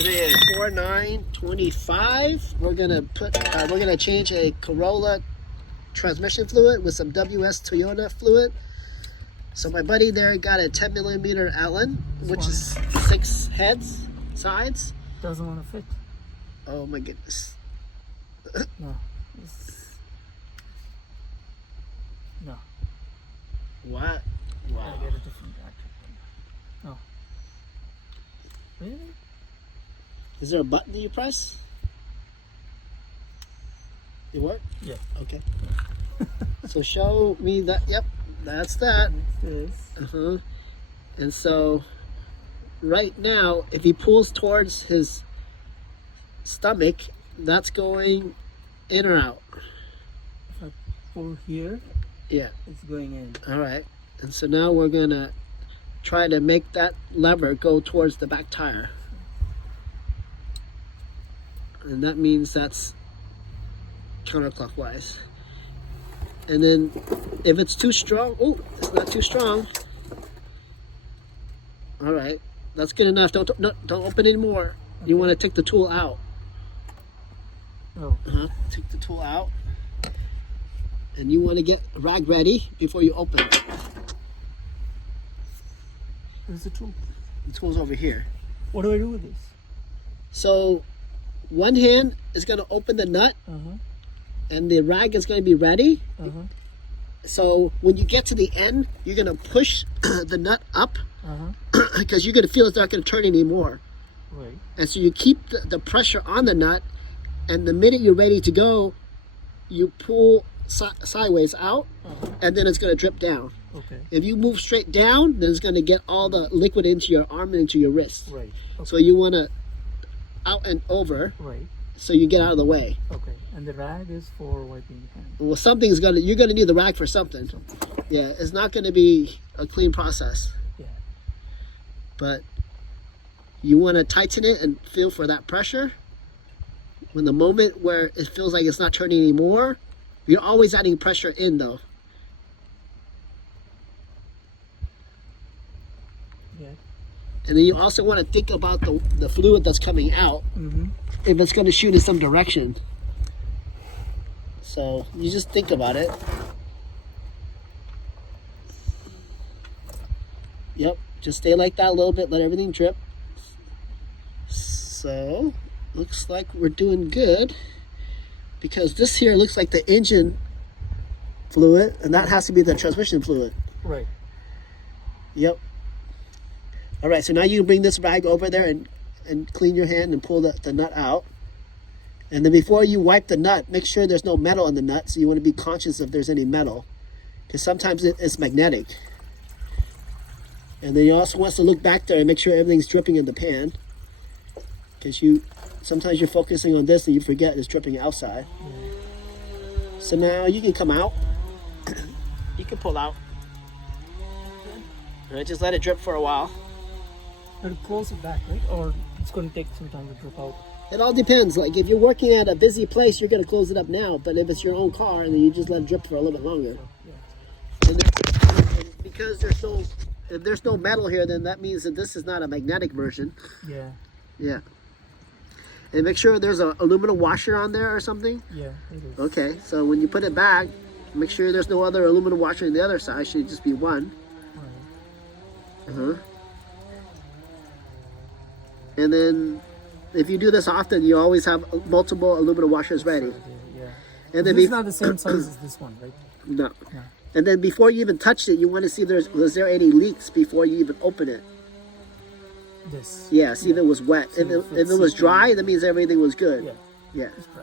Today is 4/9/25. We're gonna change a Corolla transmission fluid with some WS Toyota fluid. So my buddy there got a 10mm Allen, which is 6 sides. Doesn't want to fit. Oh my goodness. No. No. What? Wow. I get a different gadget. No. Really? Is there a button that you press? It work? Yeah. Okay. So show me that. Yep, that's that. This. And so right now, if he pulls towards his stomach, that's going in or out. If I pull here, Yeah. it's going in. All right. And so now we're gonna try to make that lever go towards the back tire. And that means that's counterclockwise. And then if it's too strong, oh, it's not too strong. All right, that's good enough. Don't open anymore. Okay. You want to take the tool out. Oh. Take the tool out. And you want to get a rag ready before you open. Where's the tool? The tool's over here. What do I do with this? So one hand is going to open the nut, and the rag is going to be ready. So when you get to the end, you're going to push the nut up because you're going to feel it's not going to turn anymore. Right. And so you keep the pressure on the nut, and the minute you're ready to go, you pull sideways out, and then it's going to drip down. Okay. If you move straight down, then it's going to get all the liquid into your arm and into your wrist. Right. Okay. So you want to out and over. Right. So you get out of the way. Okay. And the rag is for wiping the hand. Well, you're gonna need the rag for something. Yeah, it's not gonna be a clean process. Yeah. But you want to tighten it and feel for that pressure. When the moment where it feels like it's not turning anymore, you're always adding pressure in though. Yeah. And then you also want to think about the fluid that's coming out. If it's going to shoot in some direction. So you just think about it. Yep, just stay like that a little bit, let everything drip. So looks like we're doing good, because this here looks like the engine fluid, and that has to be the transmission fluid. Right. Yep. All right, so now you can bring this rag over there and clean your hand and pull the nut out. And then before you wipe the nut, make sure there's no metal in the nut. So you want to be conscious if there's any metal, because sometimes it's magnetic. And then you also want to look back there and make sure everything's dripping in the pan, because sometimes you're focusing on this and you forget it's dripping outside. So now you can come out. You can pull out. All right, just let it drip for a while. I'll close it back, right? Or it's going to take some time to drip out? It all depends. Like if you're working at a busy place, you're going to close it up now. But if it's your own car, and then you just let it drip for a little bit longer. Yeah. And because if there's no metal here, then that means that this is not a magnetic version. Yeah. Yeah. And make sure there's an aluminum washer on there or something. Yeah, it is. Okay, so when you put it back, make sure there's no other aluminum washer on the other side. It should just be one. Right. And then if you do this often, you always have multiple aluminum washers ready. Yeah. And then This is not the same size as this one, right? No. No. And then before you even touch it, you want to see was there any leaks before you even open it. This. Yeah, see if it was wet. If it was dry, that means everything was good. Yeah. Yeah. It's dry.